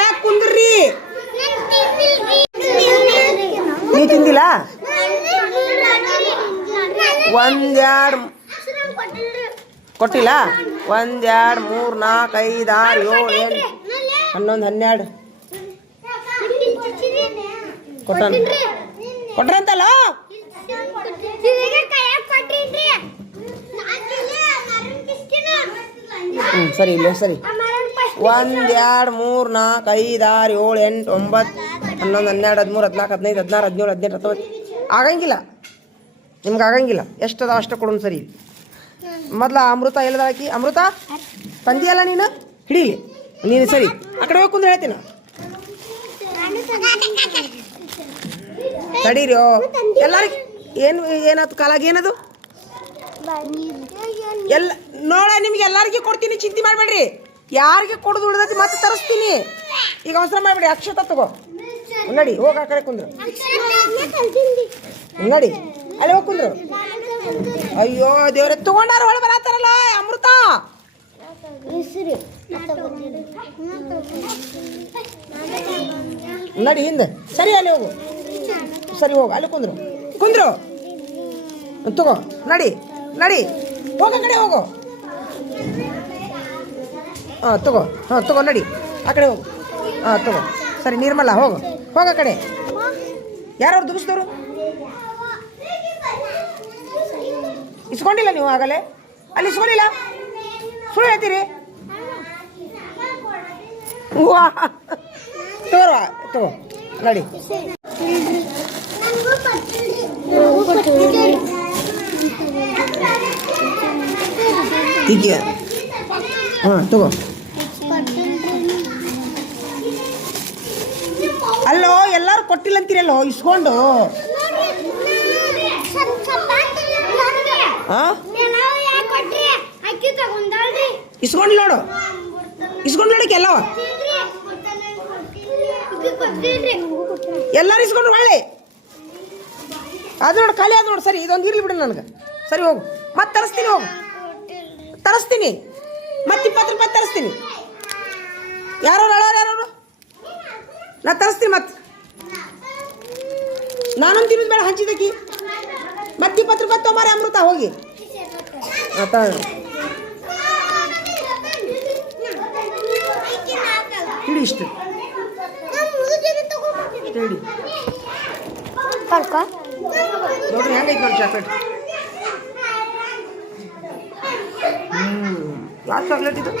ಕೆಳಗೆ ಕುಂದ್ರಿ. ನೀ ತಿಂದಿಲ್ಲ? ಒಂದೆರಡು ಕೊಟ್ಟಿಲ್ಲ? 1 2 3 4 5 6 7 8 11 12 ಕೊಟ್ರಂತಲ್ಲ. ಸರಿ ಇಲ್ಲ ಸರಿ. 1 2 3 4 5 6 7 8 9 11 12 13 14 15 16 17 18 19 ಆಗಂಗಿಲ್ಲ. ನಿಮ್ಗೆ ಆಗಂಗಿಲ್ಲ. ಎಷ್ಟದ ಅಷ್ಟು ಕೊಡೋಣ. ಸರಿ ಮೊದ್ಲ ಅಮೃತ ಎಲ್ಲದ ಹಾಕಿ. ಅಮೃತ ತಂದಿಯಲ್ಲ ನೀನು, ಹಿಡೀಲಿ ನೀನು. ಸರಿ ಆ ಕಡೆ ಹೋಗಿ ಕುಂದ್ರೆ ಹೇಳ್ತೀನಿ. ತಡೀರಿ. ಎಲ್ಲರಿಗೆ ಏನಾಯ್ತು ಕಾಲಾಗ? ಏನದು ಎಲ್ಲ ನೋಡ, ನಿಮ್ಗೆ ಎಲ್ಲರಿಗೆ ಕೊಡ್ತೀನಿ, ಚಿಂತೆ ಮಾಡಬೇಡ್ರಿ. ಯಾರಿಗೆ ಕೊಡೋದು ಉಳಿದೈತಿ ಮತ್ತೆ ತರಿಸ್ತೀನಿ. ಈಗ ಅವಸರ ಮಾಡಬೇಡಿ. ಅಕ್ಷತ ತಗೋ, ನಡಿ ಹೋಗ ಆ ಕಡೆ ಕುಂದ್ರು. ನಡಿ ಅಲ್ಲಿ ಹೋಗಿ ಕುಂದ್ರು. ಅಯ್ಯೋ ದೇವ್ರೆ, ತಗೊಂಡಾರ ಹೊಳೆ ಬರತ್ತಾರಲ್ಲ. ಅಮೃತ ನಡಿ ಹಿಂದೆ. ಸರಿ ಅಲ್ಲಿ ಹೋಗು. ಸರಿ ಹೋಗು, ಅಲ್ಲಿ ಕುಂದ್ರು ಕುಂದ್ರು. ತಗೋ ನಡಿ ನಡಿ, ಹೋಗ ಕಡೆ ಹೋಗು. ಹಾಂ ತಗೋ, ಹಾಂ ತಗೋ ನಡಿ ಆ ಕಡೆ ಹೋಗು. ಹಾಂ ತಗೋ. ಸರಿ ನಿರ್ಮಲ ಹೋಗು, ಹೋಗ ಕಡೆ. ಯಾರವ್ರು ದುಗಿಸಿದವರು? ಇಸ್ಕೊಂಡಿಲ್ಲ ನೀವು ಆಗಲೇ? ಅಲ್ಲಿ ಇಸ್ಕೊಂಡಿಲ್ಲ? ಸುಳ್ಳು ಹೇಳ್ತೀರಿ? ವಾ ತಗೋರ, ತಗೋ ನಡಿ. ಹೀಗೆ ಹಾಂ ತಗೋ. ಅಲ್ಲೋ ಎಲ್ಲರೂ ಕೊಟ್ಟಿಲ್ಲ ಅಂತೀರಲ್ಲೋ ಇಸ್ಕೊಂಡು. ಇಸ್ಕೊಂಡು ನೋಡು, ಇಸ್ಕೊಂಡು ನೋಡಕ್ಕೆ ಎಲ್ಲವ ಎಲ್ಲರೂ ಇಸ್ಕೊಂಡು ಒಳ್ಳೆ ಅದು ನೋಡು, ಖಾಲಿ ಅದು ನೋಡು. ಸರಿ ಇದೊಂದು ಇರ್ಲಿ ಬಿಡು ನನಗೆ. ಸರಿ ಹೋಗು, ಮತ್ತೆ ತರಿಸ್ತೀನಿ. ಹೋಗು ತರಿಸ್ತೀನಿ, ಮತ್ತೆ 20 ರೂಪಾಯಿ ತರಿಸ್ತೀನಿ. ಯಾರವ್ರು ಅಳೋರು? ಯಾರವರು? ನಾ ತರಿಸ್ತೀನಿ. ಮತ್ತೆ ನಾನೊಂದು ತಿನ್ನೋದು ಬೇಡ, ಹಂಚಿದಕ್ಕಿ. ಮತ್ತೆ 20 ರೂಪಾಯಿ ತೊಂಬಾರೆ ಅಮೃತ. ಹೋಗಿ ಹಿಡಿ ಇಷ್ಟು ಹಿಡಿ. ನೋಡ್ರಿ ಹೆಂಗೈತೆ ನೋಡಿ ಚಾಕ್ಲೇಟ್. ಯಾವ ಚಾಕ್ಲೇಟ್ ಇದು?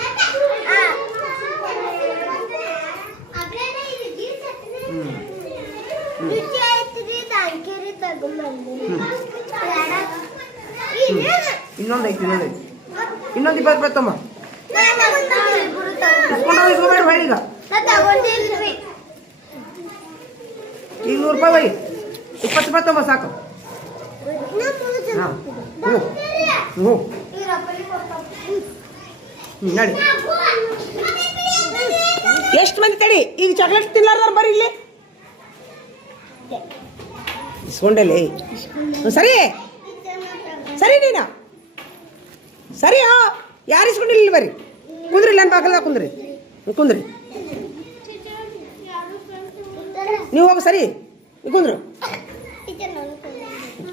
ಇನ್ನೊಂದು ಐತಿ, ಇನ್ನೊಂದು 20 ರೂಪಾಯಿ ತಮ್ಮ. ಇಸ್ಕೊಂಡ್ರೆ ಬೇಡ ಈಗ. ಈಗ 100 ರೂಪಾಯಿ ಬೈ, 20 ರೂಪಾಯಿ ತಮ್ಮ ಸಾಕು. ಹಾಂ ಹ್ಞೂ ನಡಿ. ಎಷ್ಟು ಮಂದಿ ತಡಿ? ಈಗ ಚಾಕ್ಲೇಟ್ ತಿನ್ಲಾರ್ದಾರ ಬರ್ರಿ ಇಲ್ಲಿ. ಇಸ್ಕೊಂಡಲ್ಲಿ ಸರಿ ಸರಿ ನೀನು ಸರಿ. ಯಾರು ಇಸ್ಕೊಂಡಿಲ್ಲ? ಬರ್ರಿ ಕುಂದ್ರಿ, ನನ್ನ ಬಾಗಲ್ದಾಗ ಕುಂದ್ರಿ ಕುಂದ್ರಿ. ನೀವು ಹೋಗಿ. ಸರಿ ಕುಂದ್ರು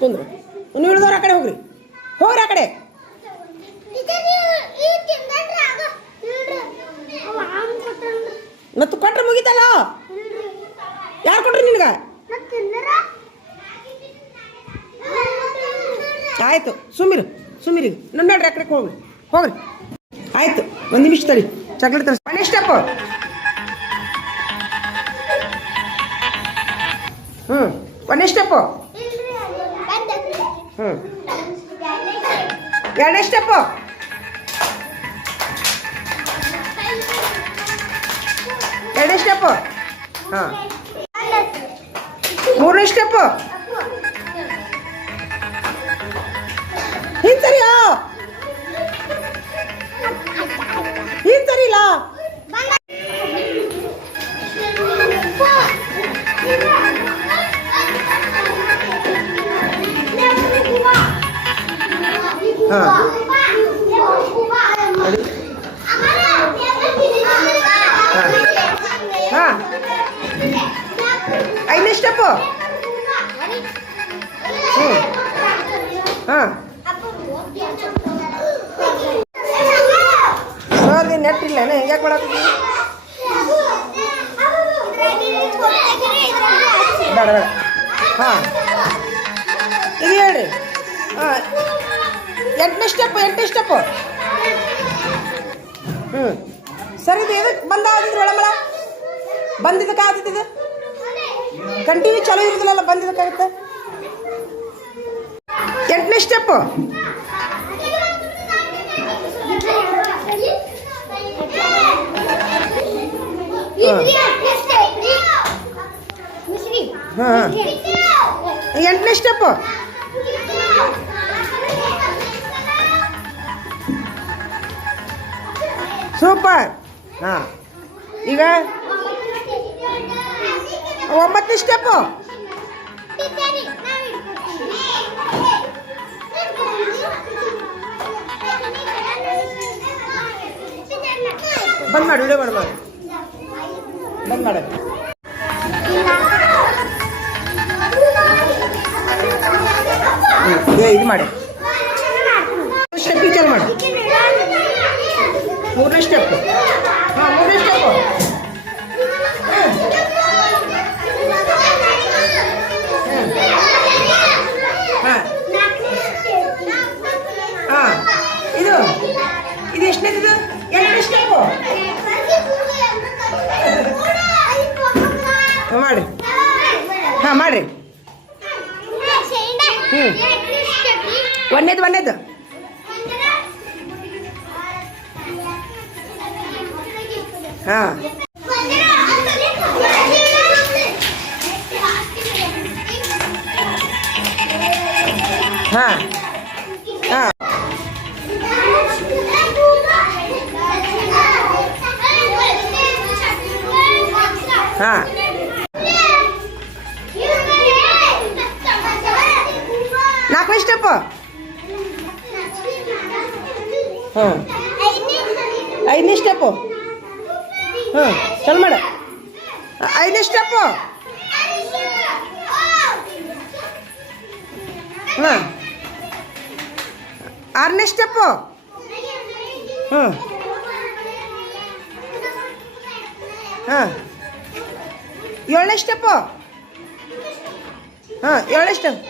ಕುಂದ್ರು. ನೀವು ಹಿಡಿದವ್ರು ಆ ಕಡೆ ಹೋಗ್ರಿ, ಹೋಗ್ರಿ ಆ ಕಡೆ. ಮತ್ತು ಕೊಟ್ರೆ ಮುಗಿತಲ್ಲ. ಯಾರು ಕೊಟ್ರಿ ನಿನ್ಗೆ? ಆಯ್ತು ಸುಮ್ಮಿರು ಸುಮ್ಮಿರಿ. ನೋಡ್ರಿ ಆ ಕಡೆ ಹೋಗ್ರಿ ಹೋಗ್ರಿ. ಆಯ್ತು 1 ನಿಮಿಷ ತಡಿ, ಚಾಕ್ಲೇಟ್ ತರಿಸಿ. ಮನೆ ಸ್ಟೆಪ್. ಹ್ಞೂ 1ನೇ ಸ್ಟೆಪ್ಪು. ಹ್ಞೂ 2ನೇ ಸ್ಟೆಪ್ಪು. 2ನೇ ಸ್ಟೆಪ್ಪು. ಹಾಂ 3ನೇ ಸ್ಟೆಪ್ಪು. ಹಿಂಗೆ ಸರಿಯಾ? ಹಿಂಗೆ ಸರಿಲ್ಲ. ಹಾಂ 5ನೇ ಸ್ಟೆಪ್ಪು. ಹ್ಞೂ ಹಾಂ ಸರ್ ನೆಟ್ ಇಲ್ಲ ಹೆಂಗ್ಯಾಕೆ ಮಾಡತ್ತೀವಿ? ಬೇಡ ಬೇಡ ಹಾಂ ಇದು ಹೇಳ್ರಿ. ಹಾಂ 8ನೇ ಸ್ಟೆಪ್ಪು. ಹ್ಞೂ ಸರ್ ಇದು ಎದಕ್ಕೆ ಬಂದಾದಿದ್ರು ಒಳಮಳ ಬಂದಿದ್ದಕ್ಕೆ ಆದಿದ್ದು ಕಂಟಿನ್ಯೂ ಚಾಲೂ ಇರೋದಿಲ್ಲ ಬಂದಿದ್ದಕ್ಕಾಗುತ್ತೆ. 8ನೇ ಸ್ಟೆಪ್ಪು. ಹಾಂ 8ನೇ ಸ್ಟೆಪ್ಪು. ಸೂಪರ್. ಹಾಂ ಈಗ 9ನೇ ಸ್ಟೆಪ್ಪು. ಬಂದ್ ಮಾಡಿ ವಿಡಿಯೋ ಮಾಡಿ ಬಂದ್ ಮಾಡ. ಇದು ಮಾಡಿ ಸ್ಟೆಪ್ಪಿಂಗ್ ಚಾಲು ಮಾಡಿ. 3ನೇ ಸ್ಟೆಪ್. ಹಾಂ 3ನೇ ಸ್ಟೆಪ್ಪು. ಹಾಂ ಹಾಂ ಇದು ಎಷ್ಟನೇದು? 8ನೇ ಸ್ಟೆಪ್ಪು. ಮಾಡಿ ಹಾಂ ಮಾಡಿರಿ. ಹ್ಞೂ 1ನೇದು ಹಾಂ ಹಾಂ ಹಾಂ ಹಾಂ 4ನೇ ಸ್ಟೆಪ್ಪು. ಹಾಂ 5ನೇ ಸ್ಟೆಪ್ಪು. ಹಾಂ ಚಲ್ ಮಾಡ. 5ನೇ ಸ್ಟೆಪ್ಪು. ಹಾಂ 6ನೇ ಸ್ಟೆಪ್ಪು. ಹಾಂ ಹಾಂ 7ನೇ ಸ್ಟೆಪ್ಪು. ಹಾಂ 7ನೇ ಸ್ಟೆಪ್.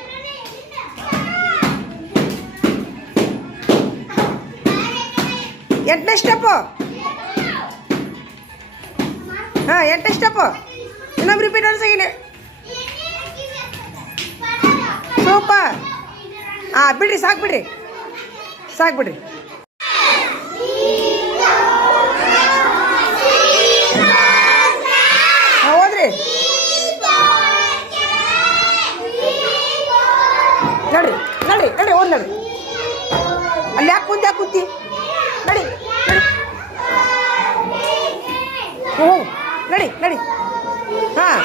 8ನೇ ಸ್ಟೆಪ್ಪು. ಹಾಂ 8ನೇ ಸ್ಟೆಪ್ಪು. ಇನ್ನೊಮ್ಮೆ ರಿಪೀಟ್ ಅನ್ಸೀನಿ. ಸೂಪರ್. ಹಾಂ ಬಿಡ್ರಿ ಸಾಕು ಬಿಡ್ರಿ. ಹಾಂ ಹೋದ್ರಿ ನಡ್ರಿ ಹೋದ್ ನಡ್ರಿ. ಅಲ್ಲಿ ಯಾಕೆ ಕೂತಿ ನಡಿ ಹ್ಞೂ ನಡಿ ಹಾಂ